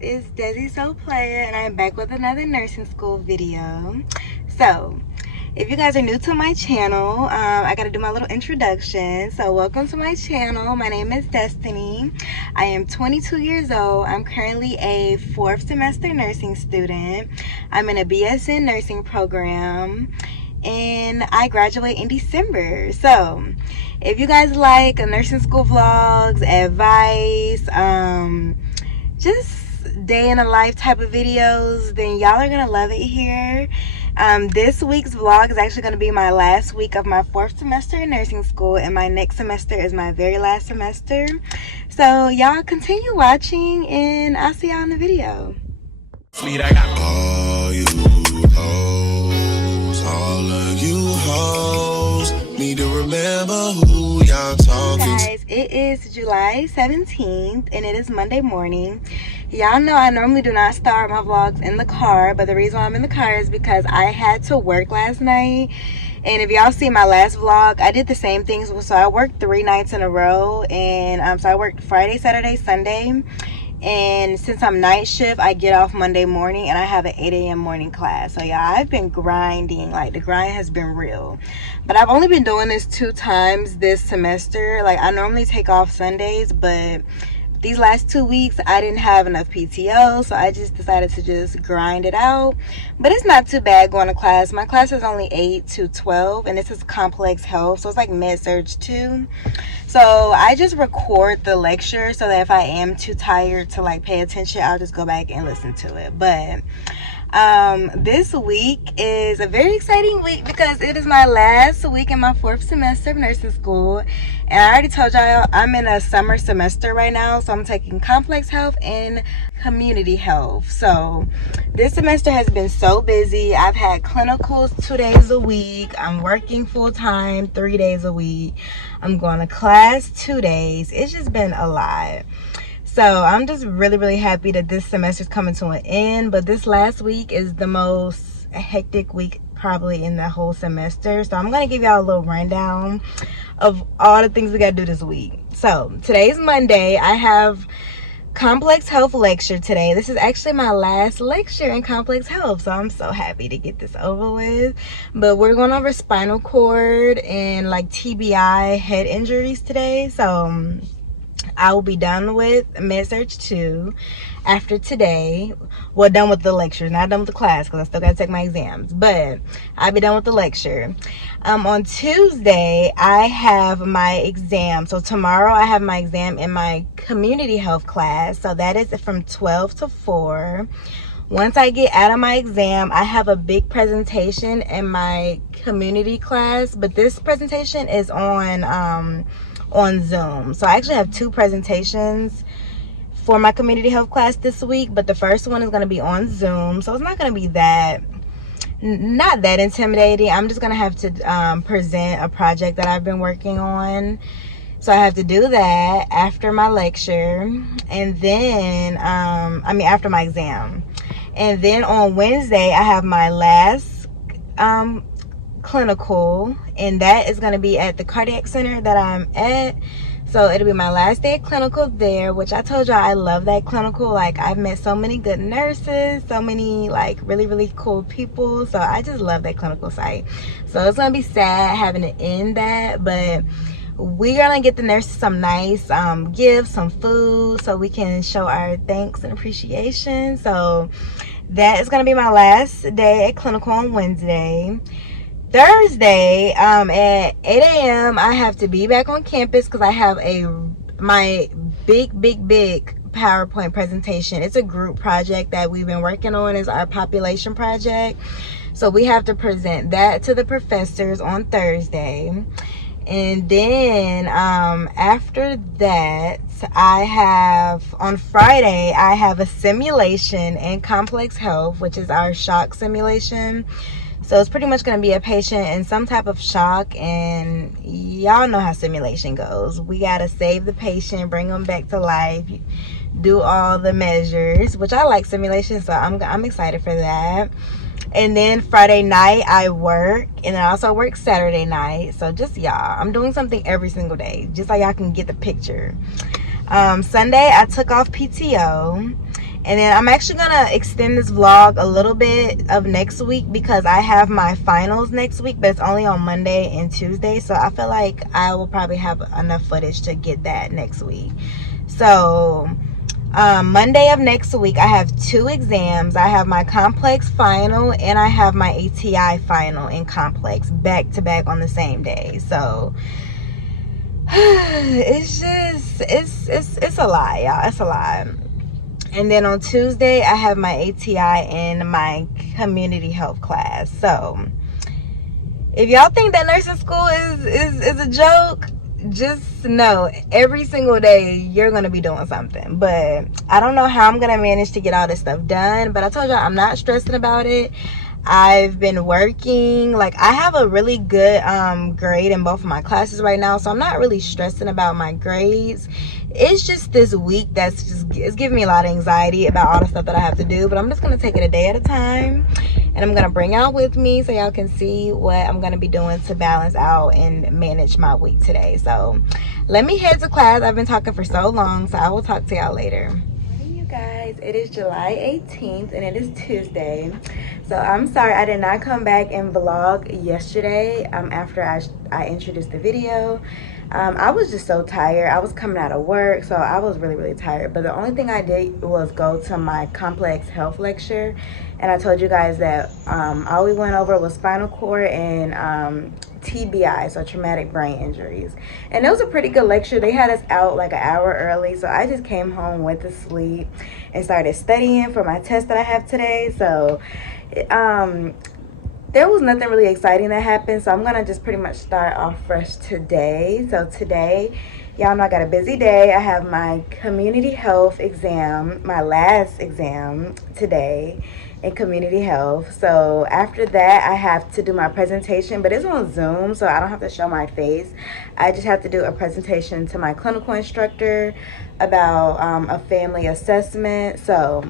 it's Desi So Player, and I'm back with another nursing school video. So, if you guys are new to my channel, I gotta do my little introduction. So, welcome to my channel. My name is Destiny. I am 22 years old. I'm currently a 4th semester nursing student. I'm in a BSN nursing program, and I graduate in December. So, if you guys like nursing school vlogs, advice, just day in a life type of videos, then y'all are gonna love it here. This week's vlog is actually gonna be my last week of my 4th semester in nursing school, and my next semester is my very last semester. So y'all continue watching, and I'll see y'all in the video. Fleet, I got all you hoes, all of you hoes need to remember who y'all talking to. Guys, it is July 17th, and it is Monday morning. Y'all know I normally do not start my vlogs in the car, but the reason why I'm in the car is because I had to work last night. And if y'all see my last vlog, I did the same things. So I worked 3 nights in a row, and so I worked Friday, Saturday, Sunday. And since I'm night shift, I get off Monday morning, and I have an 8 a.m. morning class. So yeah, I've been grinding. Like, the grind has been real. But I've only been doing this 2 times this semester. Like, I normally take off Sundays, but these last 2 weeks I didn't have enough PTO, so I just decided to just grind it out. But it's not too bad going to class. My class is only 8 to 12, and this is complex health, so it's like med surg too. So I just record the lecture so that if I am too tired to like pay attention, I'll just go back and listen to it. But this week is a very exciting week because it is my last week in my 4th semester of nursing school. And I already told y'all I'm in a summer semester right now, so I'm taking complex health and community health. So this semester has been so busy. I've had clinicals 2 days a week. I'm working full-time 3 days a week. I'm going to class 2 days. It's just been a lot. So I'm just really happy that this semester is coming to an end. But this last week is the most hectic week probably in the whole semester. So I'm going to give y'all a little rundown of all the things we got to do this week. So today's Monday. I have complex health lecture today. This is actually my last lecture in complex health, so I'm so happy to get this over with. But we're going over spinal cord and like TBI head injuries today. So I will be done with med-surg 2 after today. Well, done with the lecture, not done with the class because I still got to take my exams. But I'll be done with the lecture. On Tuesday, I have my exam. So tomorrow I have my exam in my community health class. So that is from 12 to 4. Once I get out of my exam, I have a big presentation in my community class. But this presentation is on Zoom. So I actually have 2 presentations for my community health class this week, but the first one is going to be on Zoom, so it's not going to be not that intimidating. I'm just going to have to present a project that I've been working on. So I have to do that after my lecture, and then after my exam. And then on Wednesday I have my last clinical, and that is going to be at the cardiac center that I'm at. So it'll be my last day of clinical there, which I told y'all I love that clinical. Like, I've met so many good nurses, so many like really cool people. So I just love that clinical site. So it's going to be sad having to end that, but we're going to get the nurses some nice gifts, some food, so we can show our thanks and appreciation. So that is going to be my last day at clinical on Wednesday. Thursday at 8 a.m. I have to be back on campus because I have my big PowerPoint presentation. It's a group project that we've been working on. It's our population project. So we have to present that to the professors on Thursday. And then after that, on Friday, I have a simulation in complex health, which is our shock simulation. So it's pretty much going to be a patient in some type of shock, and y'all know how simulation goes. We got to save the patient, bring them back to life, do all the measures, which I like simulation, so I'm excited for that. And then Friday night I work, and I also work Saturday night. So just y'all, I'm doing something every single day, just so y'all can get the picture. Sunday I took off PTO, And then I'm actually gonna extend this vlog a little bit of next week because I have my finals next week, but it's only on Monday and Tuesday, so I feel like I will probably have enough footage to get that next week. So Monday of next week I have 2 exams. I have my complex final and I have my ATI final in complex back to back on the same day. So it's just it's a lot, y'all. It's a lot. And then on Tuesday I have my ATI and my community health class. So if y'all think that nursing school is a joke, just know every single day you're gonna be doing something. But I don't know how I'm gonna manage to get all this stuff done, but I told y'all I'm not stressing about it. I've been working, like I have a really good grade in both of my classes right now, so I'm not really stressing about my grades. It's just this week that's just, it's giving me a lot of anxiety about all the stuff that I have to do, but I'm just gonna take it a day at a time, and I'm gonna bring y'all with me so y'all can see what I'm gonna be doing to balance out and manage my week today. So let me head to class. I've been talking for so long, so I will talk to y'all later. You guys, it is July 18th and it is Tuesday. So I'm sorry I did not come back and vlog yesterday after I introduced the video. I was just so tired. I was coming out of work, so I was really tired. But the only thing I did was go to my complex health lecture, and I told you guys that all we went over was spinal cord and TBI, so traumatic brain injuries. And it was a pretty good lecture. They had us out like an hour early, so I just came home, went to sleep, and started studying for my test that I have today. So there was nothing really exciting that happened, so I'm gonna just pretty much start off fresh today. So today, y'all know I got a busy day. I have my community health exam, my last exam today in community health. So after that, I have to do my presentation, but it's on Zoom, so I don't have to show my face. I just have to do a presentation to my clinical instructor about a family assessment. So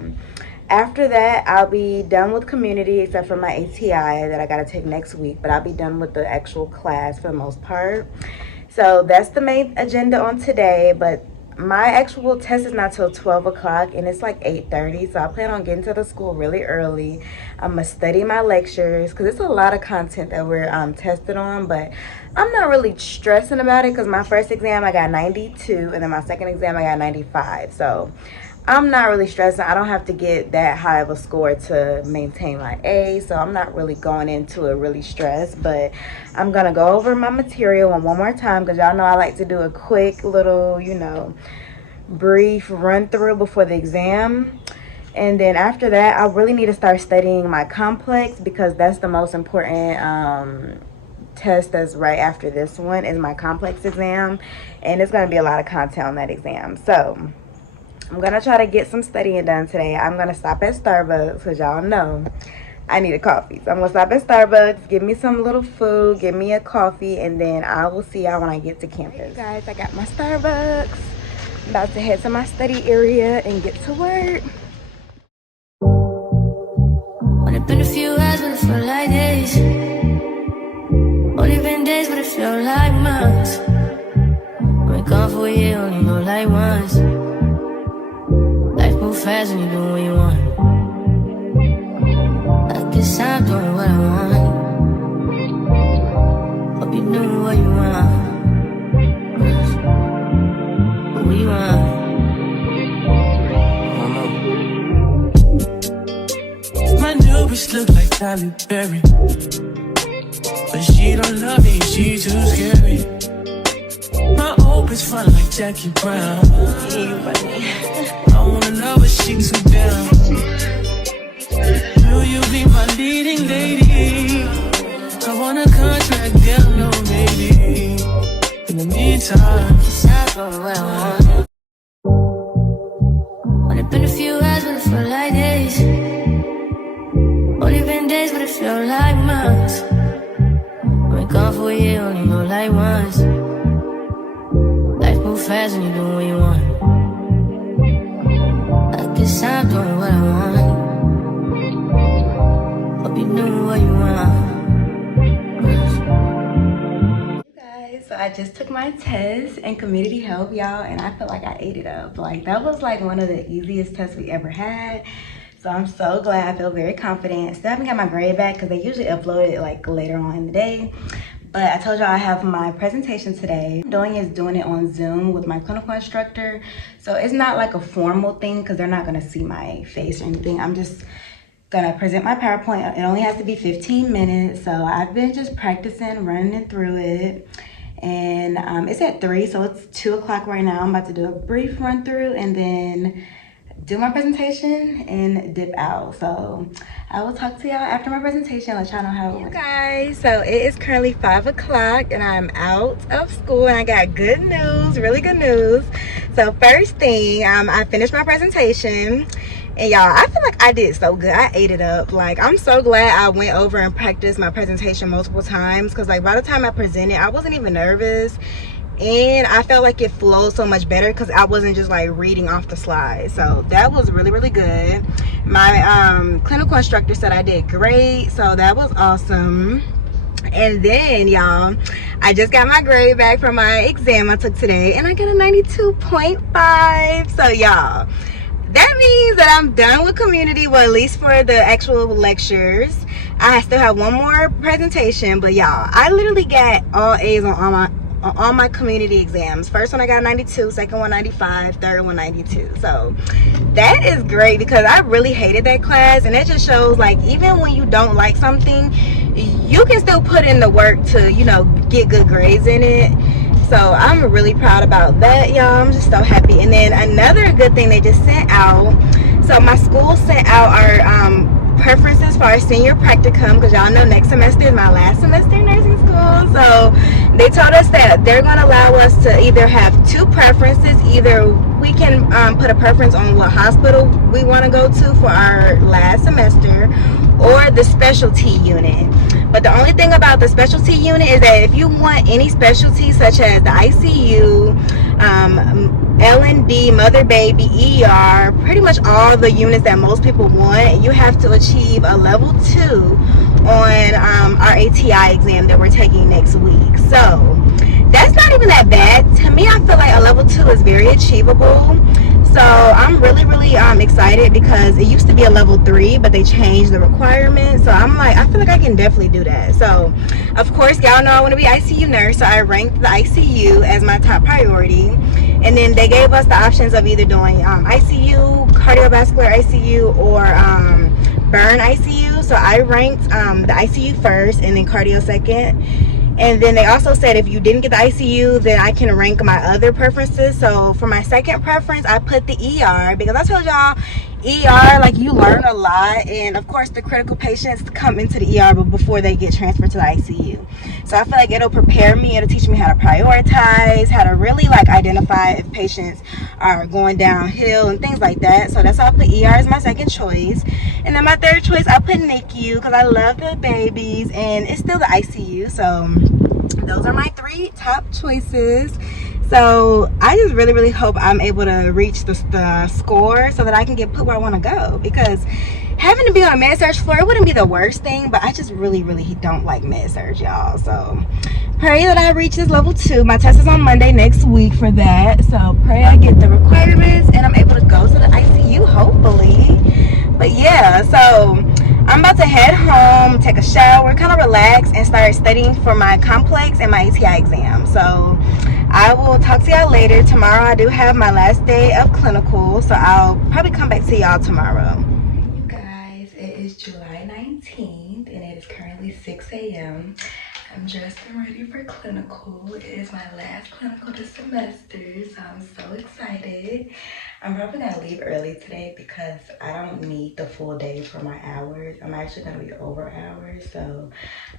after that, I'll be done with community, except for my ATI that I gotta take next week, but I'll be done with the actual class for the most part. So that's the main agenda on today, but my actual test is not till 12 o'clock and it's like 8:30, so I plan on getting to the school really early. I'm gonna study my lectures because it's a lot of content that we're tested on, but I'm not really stressing about it because my first exam I got 92 and then my second exam I got 95. So I'm not really stressing. I don't have to get that high of a score to maintain my A, so I'm not really going into it really stressed. But I'm gonna go over my material one more time because y'all know I like to do a quick little, you know, brief run through before the exam. And then after that, I really need to start studying my complex because that's the most important test that's right after this one is my complex exam, and it's gonna be a lot of content on that exam. So I'm gonna try to get some studying done today. I'm gonna stop at Starbucks because y'all know I need a coffee. So I'm gonna stop at Starbucks, give me some little food, give me a coffee, and then I will see y'all when I get to campus. Hey guys, I got my Starbucks. I'm about to head to my study area and get to work. Only been a few hours, but it felt like days. Only been days, but it felt like months. Been gone for a year, only know like once. Life move fast when you do what you want. I guess I'm doing what I want. Hope you do what you want. What we want. My new bitch look like Tyler Perry, but she don't love me, she too scary. My old bitch fun like Jackie Brown. I wanna love her, she too down. Will you be my leading lady? I want a contract, girl, no maybe. In the meantime, it's not going where I want. Only been a few hours, but it felt like days. Only been days, but it felt like months. Been gone for a year, only know like once. Life move fast when you do what you want. I guess I'm doing what I want. Hope you know what you want. Guys, so I just took my test in community health, y'all, and I feel like I ate it up. Like, that was like one of the easiest tests we ever had. So I'm so glad. I feel very confident. Still haven't got my grade back because they usually upload it like later on in the day. But I told y'all I have my presentation today. What I'm doing it on Zoom with my clinical instructor. So it's not like a formal thing because they're not gonna see my face or anything. I'm just gonna present my PowerPoint. It only has to be 15 minutes. So I've been just practicing, running through it. And it's at 3, so it's 2 o'clock right now. I'm about to do a brief run through and then do my presentation and dip out. So I will talk to y'all after my presentation, let y'all know how it went. You guys, so it is currently 5 o'clock and I'm out of school and I got good news, really good news. So first thing, I finished my presentation. And y'all, I feel like I did so good. I ate it up. Like, I'm so glad I went over and practiced my presentation multiple times. Because, like, by the time I presented, I wasn't even nervous. And I felt like it flowed so much better because I wasn't just, like, reading off the slides. So, that was really, really good. My clinical instructor said I did great. So, that was awesome. And then, y'all, I just got my grade back from my exam I took today. And I got a 92.5. So, y'all, that means that I'm done with community, well, at least for the actual lectures. I still have one more presentation, but y'all, I literally got all A's on all my community exams. First one I got 92, second one 95, third one 92. So that is great because I really hated that class, and it just shows like even when you don't like something, you can still put in the work to, you know, get good grades in it. So I'm really proud about that, y'all. I'm just so happy. And then another good thing they just sent out, so my school sent out our preferences for our senior practicum, because y'all know next semester is my last semester in nursing school. So they told us that they're going to allow us to either have 2 preferences. Either we can put a preference on what hospital we want to go to for our last semester, or the specialty unit. But the only thing about the specialty unit is that if you want any specialty such as the ICU, L&D, mother baby, ER, pretty much all the units that most people want, you have to achieve a level 2 on our ATI exam that we're taking next week. So that's not even that bad. To me, I feel like a level 2 is very achievable. So I'm really, really excited because it used to be a level 3, but they changed the requirement. So I'm like, I feel like I can definitely do that. So of course, y'all know I want to be ICU nurse. So I ranked the ICU as my top priority. And then they gave us the options of either doing ICU, cardiovascular ICU, or burn ICU. So I ranked the ICU first and then cardio second. And then they also said if you didn't get the ICU, then I can rank my other preferences. So for my second preference, I put the ER, because I told y'all ER, like, you learn a lot. And of course the critical patients come into the ER before they get transferred to the ICU. So I feel like it'll prepare me, it'll teach me how to prioritize, how to really like identify if patients are going downhill and things like that. So that's why I put ER as my second choice. And then my third choice, I put NICU because I love the babies, and it's still the ICU. So those are my 3 top choices. So I just really, really hope I'm able to reach the score so that I can get put where I want to go, because having to be on a med surg floor, it wouldn't be the worst thing, but I just really, really don't like med surg, y'all. So pray that I reach this level 2. My test is on Monday next week for that. So pray I get the requirements and I'm able to go to the ICU, hopefully. But yeah, so I'm about to head home, take a shower, kind of relax, and start studying for my complex and my ATI exam. So I will talk to y'all later. Tomorrow I do have my last day of clinical, so I'll probably come back to y'all tomorrow. You guys, it is July 19th and it is currently 6 a.m. I'm dressed and ready for clinical. It is my last clinical this semester, so I'm so excited. I'm probably gonna leave early today because I don't need the full day for my hours. I'm actually gonna be over hours, so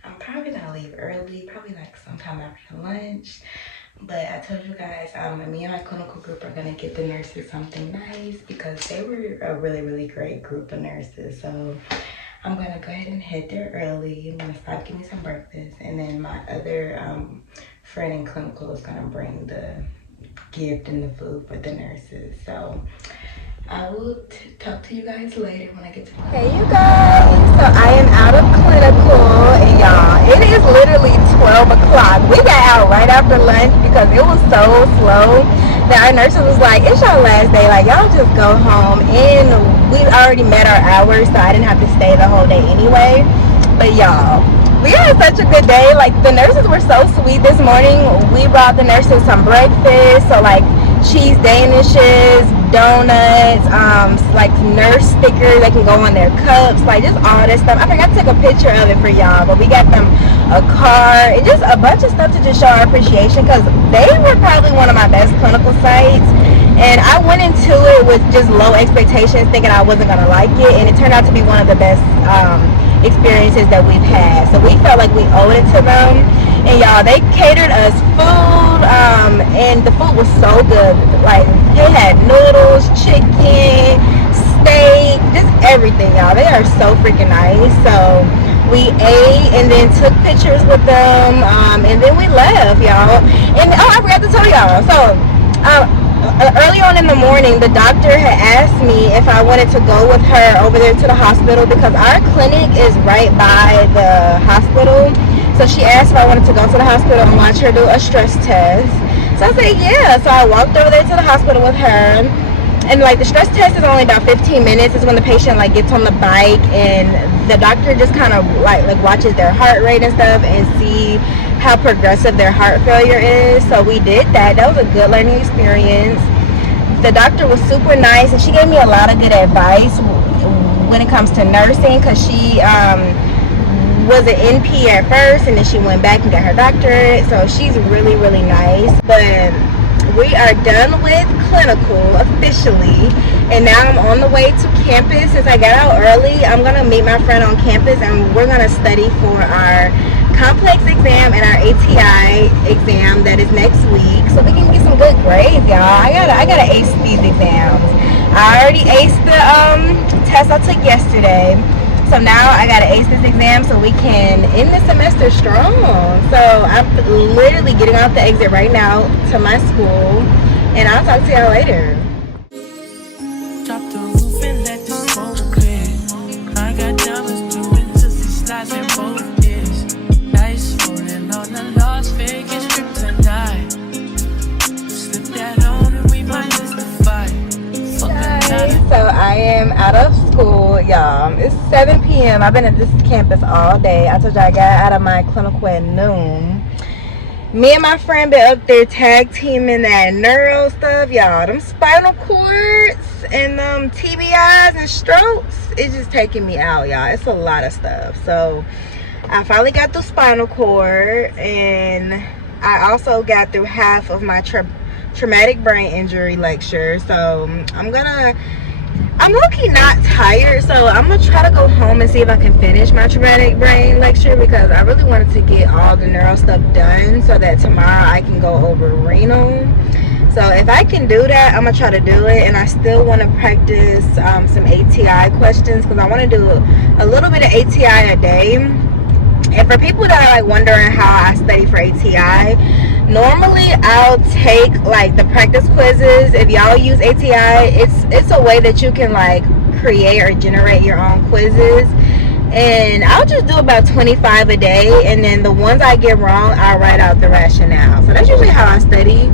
I'm probably gonna leave early, probably like sometime after lunch. But I told you guys, me and my clinical group are gonna get the nurses something nice because they were a really, really great group of nurses. So I'm gonna go ahead and head there early. I'm gonna stop, get me some breakfast, and then my other friend in clinical is gonna bring the gift and the food for the nurses. So I will talk to you guys later when I get to clinical. Hey you guys, so I am out of clinical, and y'all, It is literally 12 o'clock. We got out right after lunch because it was so slow that our nurses was like, it's your last day, like y'all just go home. And we already met our hours, so I didn't have to stay the whole day anyway. But y'all, we had such a good day. Like the nurses were so sweet this morning. We brought the nurses some breakfast, so like cheese danishes, donuts, like nurse stickers that can go on their cups, like just all this stuff. I forgot to take a picture of it for y'all, but we got them a car and just a bunch of stuff to just show our appreciation, because they were probably one of my best clinical sites, and I went into it with just low expectations thinking I wasn't gonna like it, and it turned out to be one of the best experiences that we've had. So we felt like we owed it to them. And y'all, they catered us food, and the food was so good. Like, they had noodles, chicken, steak, just everything, y'all. They are so freaking nice. So we ate and then took pictures with them, and then we left, y'all. And oh, I forgot to tell y'all. So early on in the morning, the doctor had asked me if I wanted to go with her over there to the hospital, because our clinic is right by the hospital. So she asked if I wanted to go to the hospital and watch her do a stress test. So I said yeah. So I walked over there to the hospital with her, and like the stress test is only about 15 minutes. It's when the patient like gets on the bike and the doctor just kind of like watches their heart rate and stuff and see how progressive their heart failure is. So we did that. That was a good learning experience. The doctor was super nice, and she gave me a lot of good advice when it comes to nursing, because she was an NP at first, and then she went back and got her doctorate. So she's really, really nice. But we are done with clinical officially, and now I'm on the way to campus. Since I got out early, I'm gonna meet my friend on campus, and we're gonna study for our complex exam and our ATI exam that is next week, so we can get some good grades, y'all. I gotta ace these exams. I already aced the test I took yesterday, so now I gotta ace this exam so we can end the semester strong. So I'm literally getting off the exit right now to my school, and I'll talk to y'all later. Drop the roof and let the smoke clear. I got diamonds doing Tootsie slides and both ears. Dice rolling on the Las Vegas strip tonight. Slip that on and we might miss the fight. So I am out of school, y'all. It's 7 p.m. I've been at this campus all day. I told you I got out of my clinical at noon. Me and my friend been up there tag teaming that neuro stuff, y'all. Them spinal cords and them TBIs and strokes, it's just taking me out, y'all. It's a lot of stuff. So I finally got through spinal cord, and I also got through half of my traumatic brain injury lecture. So I'm low-key not tired, so I'm gonna try to go home and see if I can finish my traumatic brain lecture, because I really wanted to get all the neuro stuff done so that tomorrow I can go over renal. So if I can do that, I'm gonna try to do it. And I still want to practice some ATI questions, because I want to do a little bit of ATI a day. And for people that are like wondering how I study for ATI, normally I'll take like the practice quizzes. If y'all use ATI, it's a way that you can like create or generate your own quizzes, and I'll just do about 25 a day, and then the ones I get wrong, I'll write out the rationale. So that's usually how I study.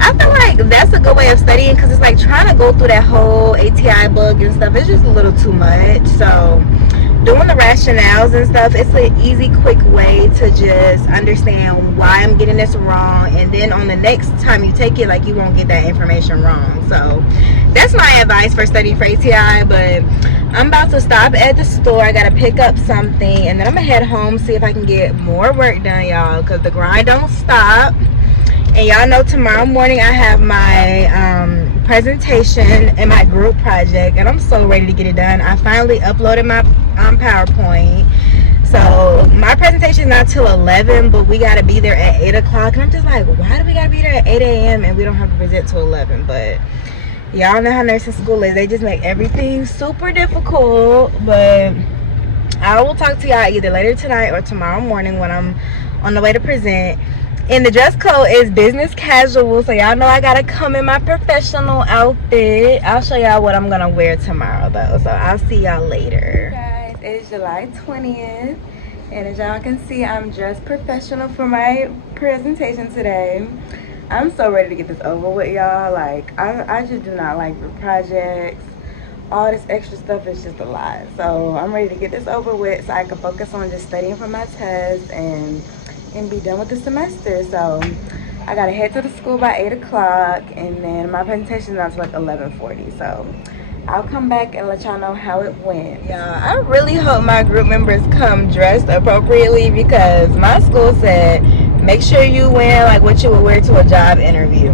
I feel like that's a good way of studying, because it's like trying to go through that whole ATI book and stuff, it's just a little too much. So doing the rationales and stuff, it's an easy, quick way to just understand why I'm getting this wrong, and then on the next time you take it, like, you won't get that information wrong. So that's my advice for studying for ATI. But I'm about to stop at the store. I gotta pick up something, and then I'm gonna head home, see if I can get more work done, y'all, because the grind don't stop. And y'all know tomorrow morning I have my presentation and my group project, and I'm so ready to get it done. I finally uploaded my PowerPoint. So my presentation is not till 11, but we gotta be there at 8 o'clock. And I'm just like, why do we gotta be there at 8 a.m. and we don't have to present till 11? But y'all know how nursing school is. They just make everything super difficult. But I will talk to y'all either later tonight or tomorrow morning when I'm on the way to present. And the dress code is business casual, so y'all know I gotta come in my professional outfit. I'll show y'all what I'm gonna wear tomorrow though, so I'll see y'all later. Guys, it's July 20th, And as y'all can see, I'm dressed professional for my presentation today. I'm so ready to get this over with, y'all. Like, I just do not like the projects. All this extra stuff is just a lot. So I'm ready to get this over with so I can focus on just studying for my test and be done with the semester. So I gotta head to the school by 8 o'clock, and then my presentation is not until like 11:40. So I'll come back and let y'all know how it went. Yeah, I really hope my group members come dressed appropriately, because my school said make sure you wear like what you would wear to a job interview.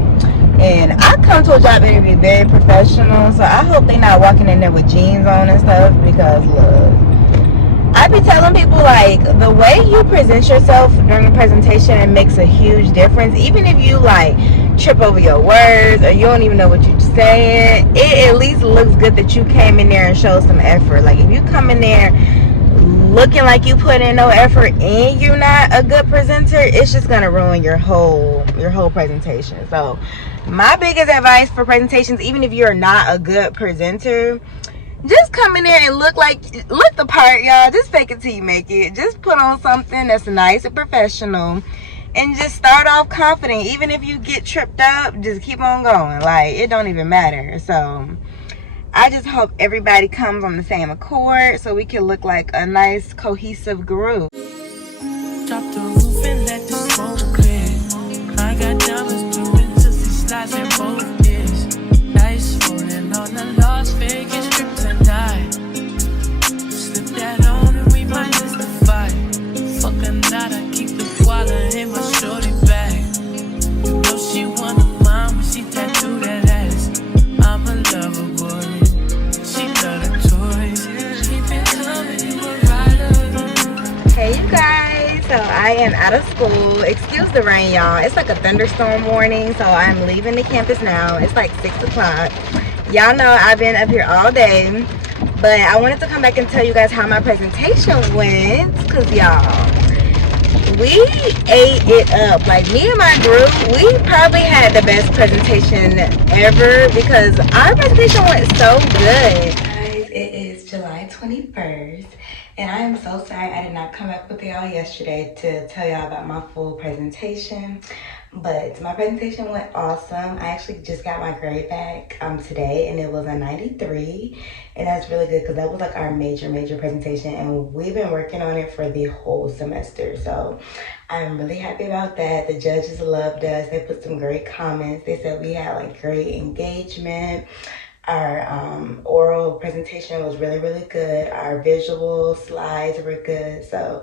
And I come to a job interview very professional, so I hope they're not walking in there with jeans on and stuff, because look, I be telling people, like, the way you present yourself during a presentation makes a huge difference. Even if you like trip over your words or you don't even know what you're saying, it at least looks good that you came in there and showed some effort. Like, if you come in there looking like you put in no effort and you're not a good presenter, it's just gonna ruin your whole presentation. So my biggest advice for presentations, even if you're not a good presenter, just come in there and look the part, y'all. Just fake it till you make it. Just put on something that's nice and professional, and just start off confident. Even if you get tripped up, just keep on going. Like, it don't even matter. So I just hope everybody comes on the same accord so we can look like a nice cohesive group. Drop the roof and let the smoke clear. I got diamonds doing just these slides in both ears. Ice falling on the Las Vegas strip tonight. Slip that on and we might miss the fight. Fuck a night, I keep the wallet in my shorty bag. You know she wanna mine when she tattoo that ass. I'm a lover boy, she love the toys. Keep it coming, you a rider. Hey you guys, so I am out of school. Excuse the rain, y'all. It's like a thunderstorm warning, so I'm leaving the campus now. It's like 6 o'clock. Y'all know I've been up here all day, but I wanted to come back and tell you guys how my presentation went, because y'all, we ate it up. Like, me and my group, we probably had the best presentation ever, because our presentation went so good. Guys, it is July 21st, and I am so sorry I did not come back with y'all yesterday to tell y'all about my full presentation. But my presentation went awesome. I actually just got my grade back today, and it was a 93, and that's really good because that was like our major presentation, and we've been working on it for the whole semester. So I'm really happy about that. The judges loved us. They put some great comments. They said we had like great engagement. Our oral presentation was really good. Our visual slides were good. So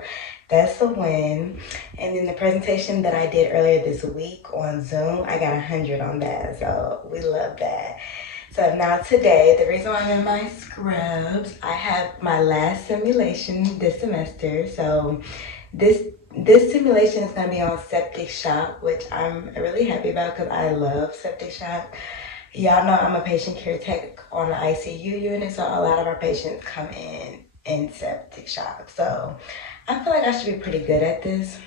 that's a win. And then the presentation that I did earlier this week on Zoom, I got 100 on that. So we love that. So now today, the reason why I'm in my scrubs, I have my last simulation this semester. So this simulation is going to be on septic shock, which I'm really happy about because I love septic shock. Y'all know I'm a patient care tech on the ICU unit, so a lot of our patients come in septic shock. So I feel like I should be pretty good at this.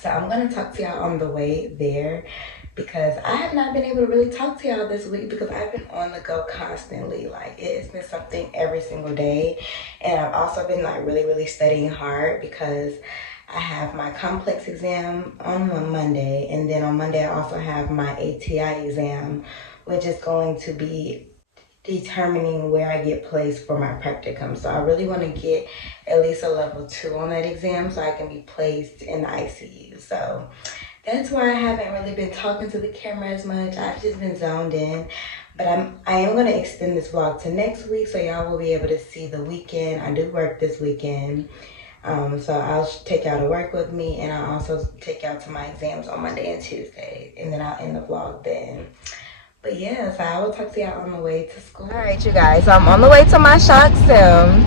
So I'm going to talk to y'all on the way there, because I have not been able to really talk to y'all this week because I've been on the go constantly. Like, it's been something every single day. And I've also been like really studying hard because I have my complex exam on Monday, and then on Monday I also have my ATI exam, which is going to be determining where I get placed for my practicum. So I really want to get at least a level 2 on that exam so I can be placed in the ICU. So that's why I haven't really been talking to the camera as much. I've just been zoned in. But I am going to extend this vlog to next week, so y'all will be able to see the weekend. I do work this weekend. So I'll take y'all to work with me, and I'll also take y'all to my exams on Monday and Tuesday, and then I'll end the vlog then. But yeah, so I will talk to y'all on the way to school. All right, you guys, so I'm on the way to my shock sim,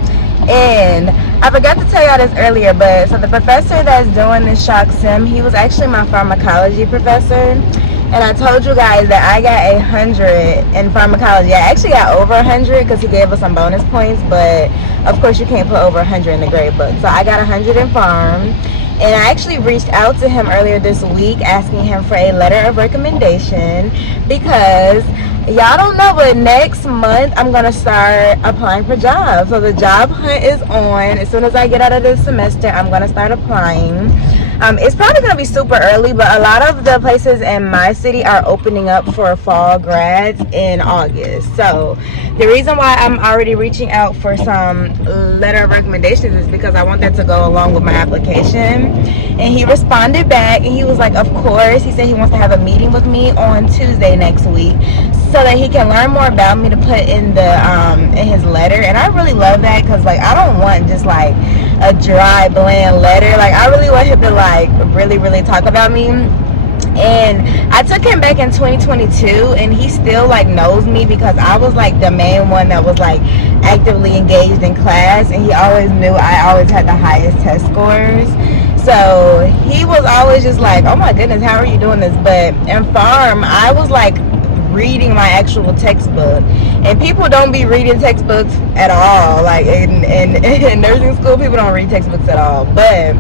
and I forgot to tell y'all this earlier, but so the professor that's doing this shock sim, he was actually my pharmacology professor. And I told you guys that I got 100 in pharmacology. I actually got over 100 because he gave us some bonus points, but of course you can't put over 100 in the grade book. So I got 100 in pharm. And I actually reached out to him earlier this week asking him for a letter of recommendation because Y'all don't know, but next month I'm gonna start applying for jobs. So the job hunt is on. As soon as I get out of this semester, I'm gonna start applying. It's probably gonna be super early, but a lot of the places in my city are opening up for fall grads in August. So the reason why I'm already reaching out for some letter of recommendations is because I want that to go along with my application. And he responded back and he was like, of course. He said he wants to have a meeting with me on Tuesday next week so that he can learn more about me to put in in his letter. And I really love that, because like I don't want just like a dry, bland letter. Like I really want him to like really talk about me. And I took him back in 2022 and he still like knows me because I was like the main one that was like actively engaged in class, and he always knew I always had the highest test scores. So he was always just like, oh my goodness, how are you doing this? But in farm, I was like reading my actual textbook, and people don't be reading textbooks at all. Like in nursing school, people don't read textbooks at all. But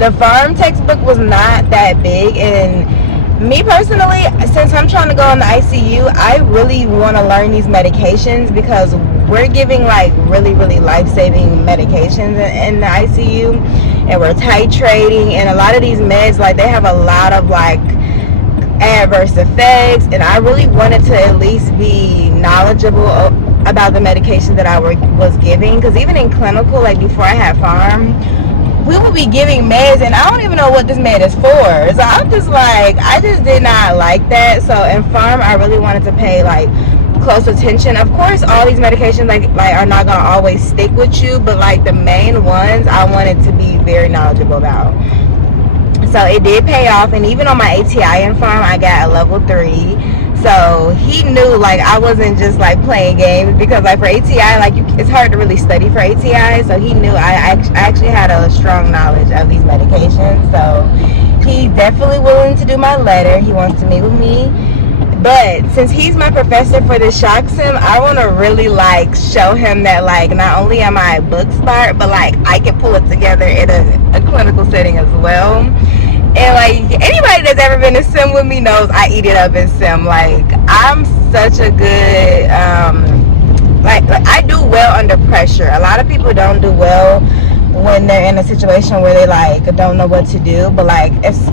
the farm textbook was not that big, and me personally, since I'm trying to go in the ICU, I really want to learn these medications, because we're giving like really life-saving medications in the ICU, and we're titrating, and a lot of these meds, like they have a lot of like adverse effects, and I really wanted to at least be knowledgeable about the medication that I was giving, because even in clinical, like before I had farm, we would be giving meds and I don't even know what this med is for. So I'm just like, I just did not like that. So in farm, I really wanted to pay like close attention. Of course, all these medications like are not gonna always stick with you, but like the main ones I wanted to be very knowledgeable about. So it did pay off, and even on my ATI in farm, I got a level 3. So he knew like I wasn't just like playing games, because like for ATI, like it's hard to really study for ATI. So he knew I actually had a strong knowledge of these medications. So he's definitely willing to do my letter. He wants to meet with me. But since he's my professor for the shock sim, I want to really like show him that like not only am I book smart, but like I can pull it together in a clinical setting as well. And like anybody that's ever been to sim with me knows I eat it up in sim. Like I'm such a good like I do well under pressure. A lot of people don't do well when they're in a situation where they like don't know what to do. But like as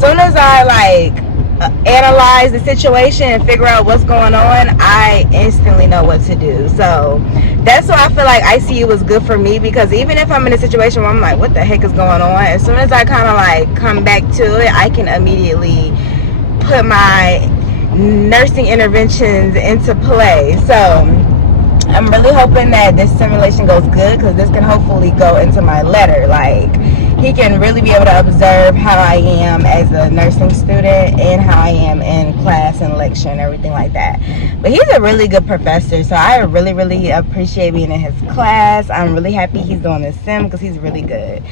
soon as I like analyze the situation and figure out what's going on, I instantly know what to do. So that's why I feel like ICU was good for me, because even if I'm in a situation where I'm like, what the heck is going on, as soon as I kind of like come back to it, I can immediately put my nursing interventions into play. So I'm really hoping that this simulation goes good, because this can hopefully go into my letter. Like he can really be able to observe how I am as a nursing student and how I am in class and lecture and everything like that. But he's a really good professor, so I really appreciate being in his class. I'm really happy he's doing this sim, because he's really good.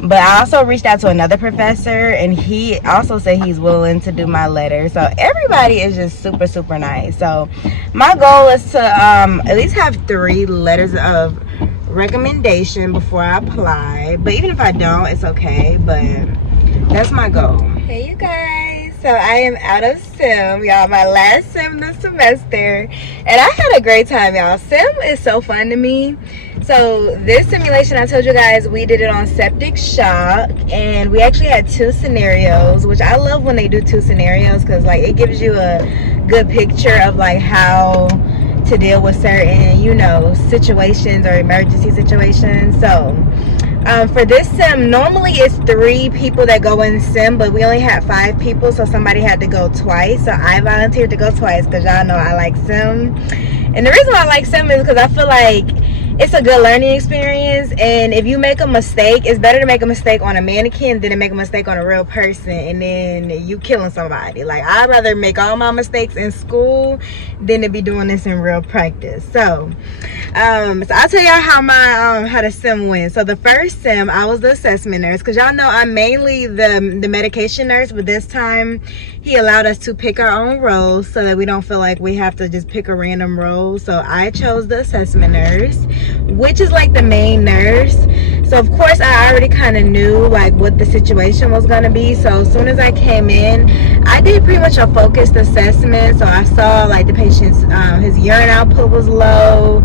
But I also reached out to another professor, and he also said he's willing to do my letter. So everybody is just super nice. So my goal is to at least have 3 letters of recommendation before I apply. But even if I don't, it's okay. But that's my goal. Hey you guys, so I am out of sim, y'all. My last sim this semester, and I had a great time, y'all. Sim is so fun to me. So this simulation, I told you guys, we did it on septic shock, and we actually had 2 scenarios, which I love when they do 2 scenarios, because like it gives you a good picture of like how to deal with certain, you know, situations or emergency situations. So for this sim, normally it's 3 people that go in sim, but we only had 5 people, so somebody had to go twice. So I volunteered to go twice, because y'all know I like sim. And the reason why I like sim is because I feel like it's a good learning experience, and if you make a mistake, it's better to make a mistake on a mannequin than to make a mistake on a real person and then you killing somebody. Like I'd rather make all my mistakes in school than to be doing this in real practice. So I'll tell y'all how my how the sim went. So the first sim, I was the assessment nurse, because y'all know I'm mainly the medication nurse, but this time he allowed us to pick our own roles so that we don't feel like we have to just pick a random role. So I chose the assessment nurse, which is like the main nurse. So of course I already kind of knew like what the situation was going to be. So as soon as I came in, I did pretty much a focused assessment. So I saw like the patient's his urine output was low,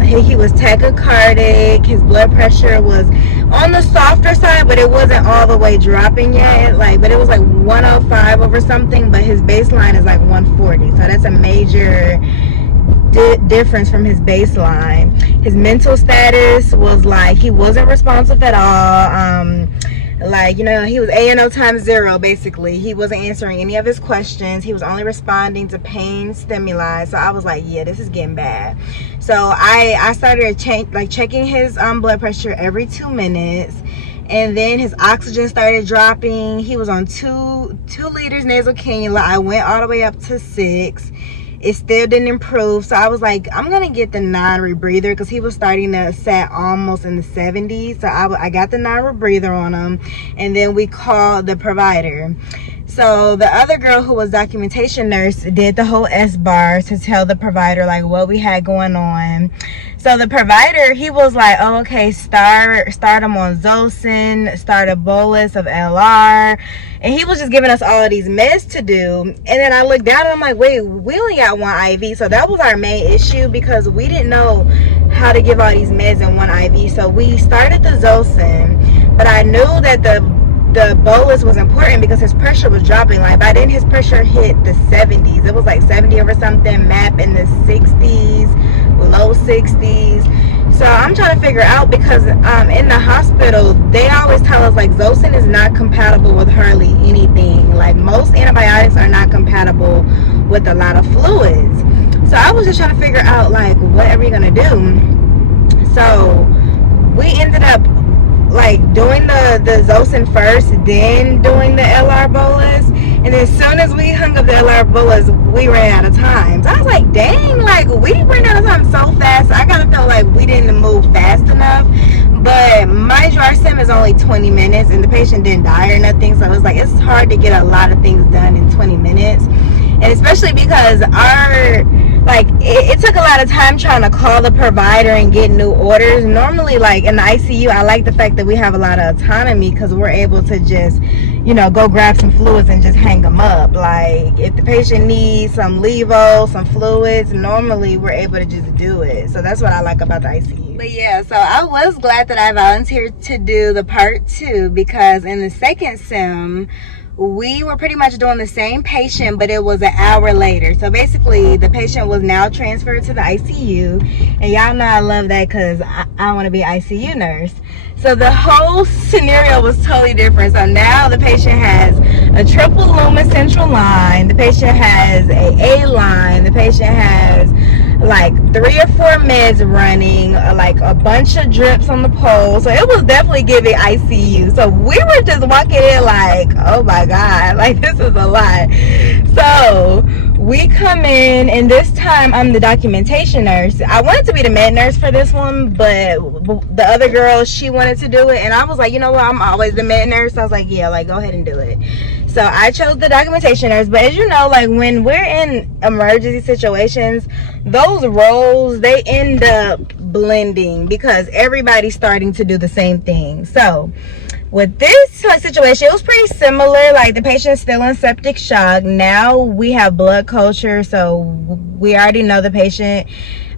he was tachycardic, his blood pressure was on the softer side, but it wasn't all the way dropping yet, like, but it was like 105 over something, but his baseline is like 140, so that's a major difference from his baseline. His mental status was like he wasn't responsive at all. Like, you know, he was ANO times 0 basically. He wasn't answering any of his questions. He was only responding to pain stimuli. So I was like, yeah, this is getting bad. So I started checking his blood pressure every 2 minutes, and then his oxygen started dropping. He was on 2 liters nasal cannula. I went all the way up to 6. It still didn't improve, so I was like, I'm gonna get the non-rebreather, because he was starting to set almost in the 70s. So I got the non-rebreather on him, and then we called the provider. So the other girl who was documentation nurse did the whole S-bar to tell the provider like what we had going on. So the provider, he was like, oh, okay, start him on Zosyn, start a bolus of LR. And he was just giving us all of these meds to do. And then I looked down and I'm like, wait, we only got 1 IV. So that was our main issue, because we didn't know how to give all these meds in 1 IV. So we started the Zosyn, but I knew that the bolus was important because his pressure was dropping. Like by then his pressure hit the 70s. It was like 70 over something, MAP in the 60s, low 60s. So I'm trying to figure out, because in the hospital they always tell us like Zosyn is not compatible with hardly anything. Like most antibiotics are not compatible with a lot of fluids. So I was just trying to figure out like, what are we gonna do? So we ended up like doing the Zosyn first, then doing the LR bolus. And then as soon as we hung up the LR bolus, we ran out of time. So I was like, dang, like we ran out of time so fast. I kind of felt like we didn't move fast enough. But my dry sim is only 20 minutes and the patient didn't die or nothing. So it was like, it's hard to get a lot of things done in 20 minutes. And especially because it took a lot of time trying to call the provider and get new orders. Normally, like in the ICU, I like the fact that we have a lot of autonomy, because we're able to just, you know, go grab some fluids and just hang them up. Like if the patient needs some levo, some fluids, normally we're able to just do it. So that's what I like about the ICU. But yeah, so I was glad that I volunteered to do the part 2, because in the second sim, we were pretty much doing the same patient, but it was an hour later. So basically the patient was now transferred to the ICU, and y'all know I love that because I want to be an ICU nurse. So the whole scenario was totally different. So now the patient has a triple lumen central line, the patient has a line, the patient has like 3 or 4 meds running, like a bunch of drips on the pole. So it was definitely giving ICU. So we were just walking in like, oh my God, like this is a lot. So we come in, and this time I'm the documentation nurse. I wanted to be the med nurse for this one, but the other girl, she wanted to do it, and I was like, you know what, I'm always the med nurse. I was like, yeah, like go ahead and do it. So I chose the documentation nurse. But as you know, like when we're in emergency situations, those roles, they end up blending because everybody's starting to do the same thing. So with this situation, it was pretty similar. Like the patient's still in septic shock. Now we have blood culture, so we already know the patient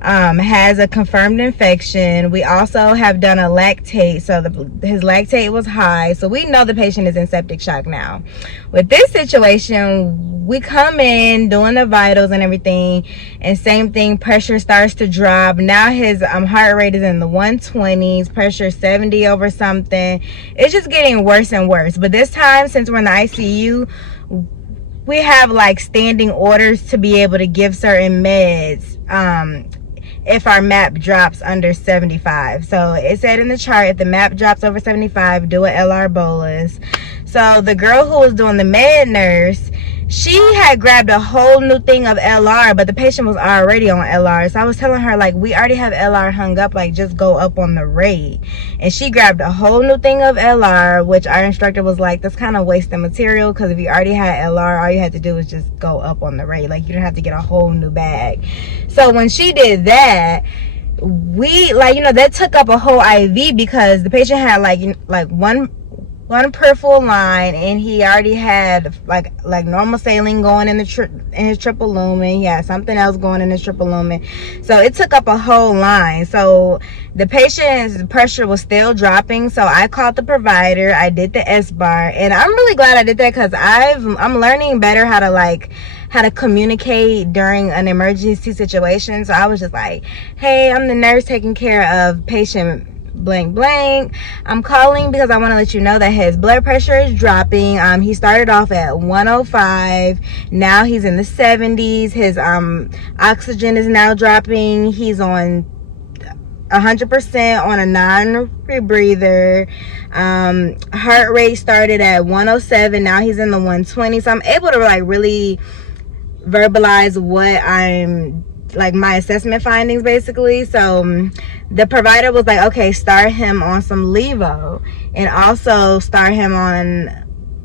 has a confirmed infection. We also have done a lactate, so his lactate was high, so we know the patient is in septic shock now. With this situation, we come in doing the vitals and everything, and same thing, pressure starts to drop. Now his heart rate is in the 120s, pressure 70 over something. It's just getting worse and worse. But this time, since we're in the ICU, we have like standing orders to be able to give certain meds if our MAP drops under 75. So it said in the chart, if the MAP drops over 75, do an LR bolus. So the girl who was doing the med nurse, she had grabbed a whole new thing of LR, but the patient was already on LR. So I was telling her, like, we already have LR hung up, like, just go up on the rate. And she grabbed a whole new thing of LR, which our instructor was like, that's kind of wasting material, because if you already had LR, all you had to do was just go up on the rate. Like, you didn't have to get a whole new bag. So when she did that, we, like, you know, that took up a whole IV because the patient had like one peripheral line, and he already had like normal saline going in his triple lumen. He had something else going in his triple lumen, so it took up a whole line. So the patient's pressure was still dropping, so I called the provider. I did the S-bar, and I'm really glad I did that because I'm learning better how to communicate during an emergency situation. So I was just like, hey, I'm the nurse taking care of patient blank blank. I'm calling because I want to let you know that his blood pressure is dropping. He started off at 105. Now he's in the 70s. His oxygen is now dropping. He's on 100% on a non-rebreather. Heart rate started at 107. Now he's in the 120. So I'm able to like really verbalize what I'm like, my assessment findings basically. So the provider was like, okay, start him on some levo and also start him on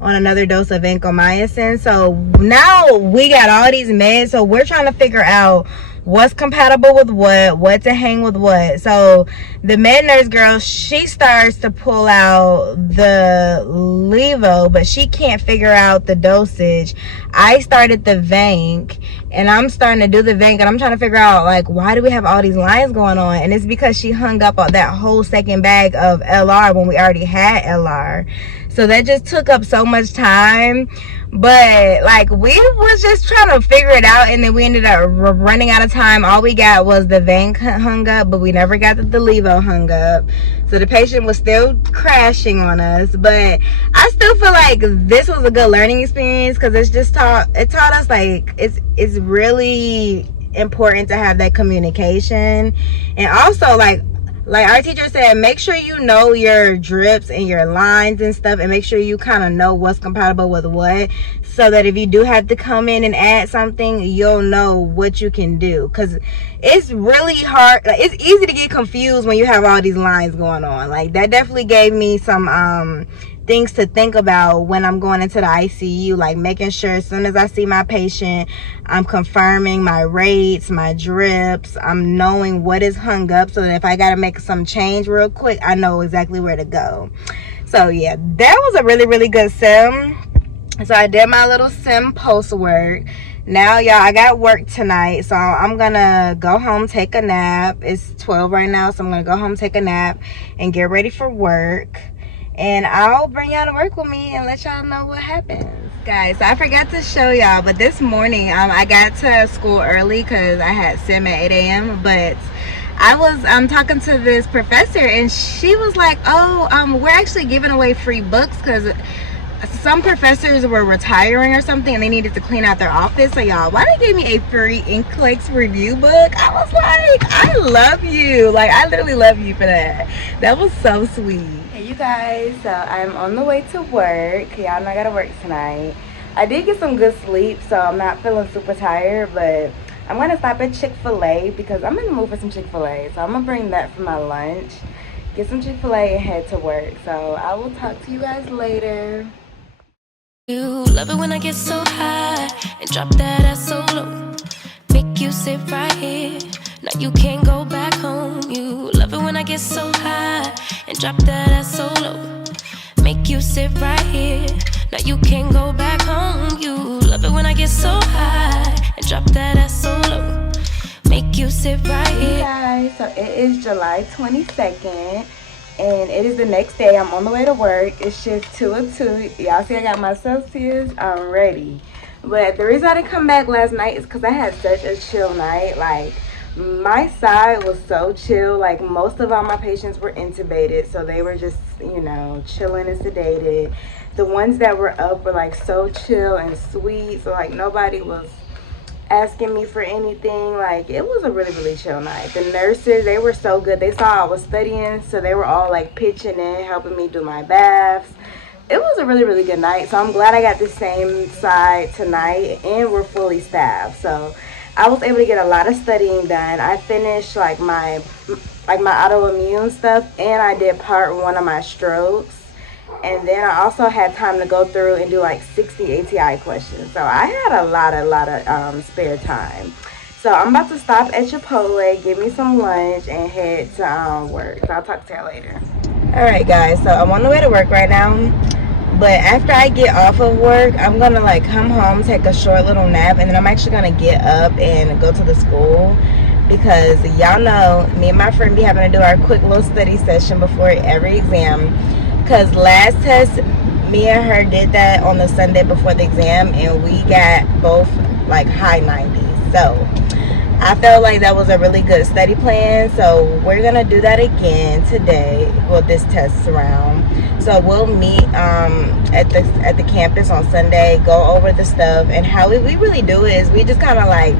another dose of vancomycin. So now we got all these meds, so we're trying to figure out what's compatible with what to hang with what. So the med nurse girl, she starts to pull out the levo, but she can't figure out the dosage. I started the vanc, and I'm starting to do the vanc, and I'm trying to figure out like, why do we have all these lines going on? And it's because she hung up on that whole second bag of LR when we already had LR. So that just took up so much time. But like, we was just trying to figure it out, and then we ended up running out of time. All we got was the vanc hung up, but we never got the levo hung up. So the patient was still crashing on us. But I still feel like this was a good learning experience because it taught us like it's really important to have that communication. And also like our teacher said, make sure you know your drips and your lines and stuff, and make sure you kind of know what's compatible with what, so that if you do have to come in and add something, you'll know what you can do. Because it's really hard, like, it's easy to get confused when you have all these lines going on. Like, that definitely gave me some things to think about when I'm going into the ICU, like making sure as soon as I see my patient, I'm confirming my rates, my drips, I'm knowing what is hung up, so that if I gotta make some change real quick, I know exactly where to go. So yeah, that was a really, really good sim. So I did my little sim post work. Now y'all, I got work tonight, so I'm gonna go home, take a nap. It's 12 right now, so I'm gonna go home, take a nap, and get ready for work. And I'll bring y'all to work with me and let y'all know what happens. Guys, so I forgot to show y'all, but this morning I got to school early because I had sim at 8 a.m. But I was talking to this professor, and she was like, oh, we're actually giving away free books because some professors were retiring or something, and they needed to clean out their office. So y'all, why they gave me a free NCLEX review book? I was like, I love you. Like, I literally love you for that. That was so sweet. Hey you guys, so I'm on the way to work. Y'all know I gotta work tonight. I did get some good sleep, so I'm not feeling super tired, but I'm gonna stop at Chick-fil-A because I'm in the mood for some Chick-fil-A. So I'm gonna bring that for my lunch, get some Chick-fil-A, and head to work. So I will talk to you guys later. You love it when I get so high and drop that ass so low. Make you sit right here. Now you can't go back home. You love it when I get so high and drop that ass so low. Make you sit right here. Now you can't go back home. You love it when I get so high and drop that ass so low. Make you sit right here. Hey guys, so it is July 22nd. And it is the next day. I'm on the way to work. It's shift 202. Y'all see I got my Celsius. I'm ready. But the reason I didn't come back last night is because I had such a chill night. Like, my side was so chill. Like, most of all my patients were intubated, so they were just, you know, chilling and sedated. The ones that were up were like so chill and sweet. So like, nobody was asking me for anything. Like, it was a really, really chill night. The nurses, they were so good. They saw I was studying, so they were all like pitching in, helping me do my baths. It was a really, really good night. So I'm glad I got the same side tonight, and we're fully staffed. So I was able to get a lot of studying done. I finished like my autoimmune stuff, and I did part 1 of my strokes. And then I also had time to go through and do like 60 ATI questions. So I had a lot of spare time. So I'm about to stop at Chipotle, get me some lunch, and head to work. So I'll talk to y'all later. Alright guys, so I'm on the way to work right now. But after I get off of work, I'm gonna like come home, take a short little nap, and then I'm actually gonna get up and go to the school, because y'all know me and my friend be having to do our quick little study session before every exam. Because last test, me and her did that on the Sunday before the exam, and we got both like high 90s. So I felt like that was a really good study plan. So we're gonna do that again today. Well, this test round. So we'll meet at the campus on Sunday, go over the stuff, and how we really do it is we just kind of like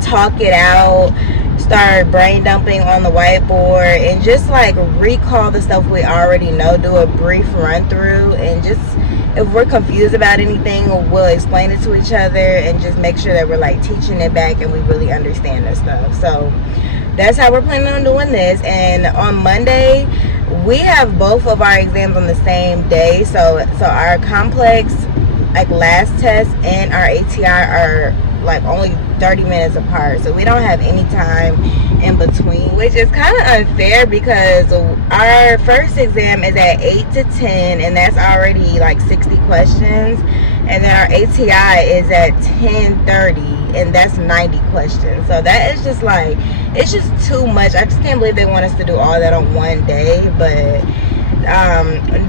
talk it out, start brain dumping on the whiteboard, and just like recall the stuff we already know, do a brief run through, and just if we're confused about anything, we'll explain it to each other and just make sure that we're like teaching it back and we really understand the stuff. So that's how we're planning on doing this. And on Monday we have both of our exams on the same day, so our complex like last test and our ATI are like only 30 minutes apart, so we don't have any time in between, which is kind of unfair because our first exam is at 8 to 10 and that's already like 60 questions, and then our ATI is at 10:30 and that's 90 questions. So that is just like, it's just too much. I just can't believe they want us to do all that on one day. But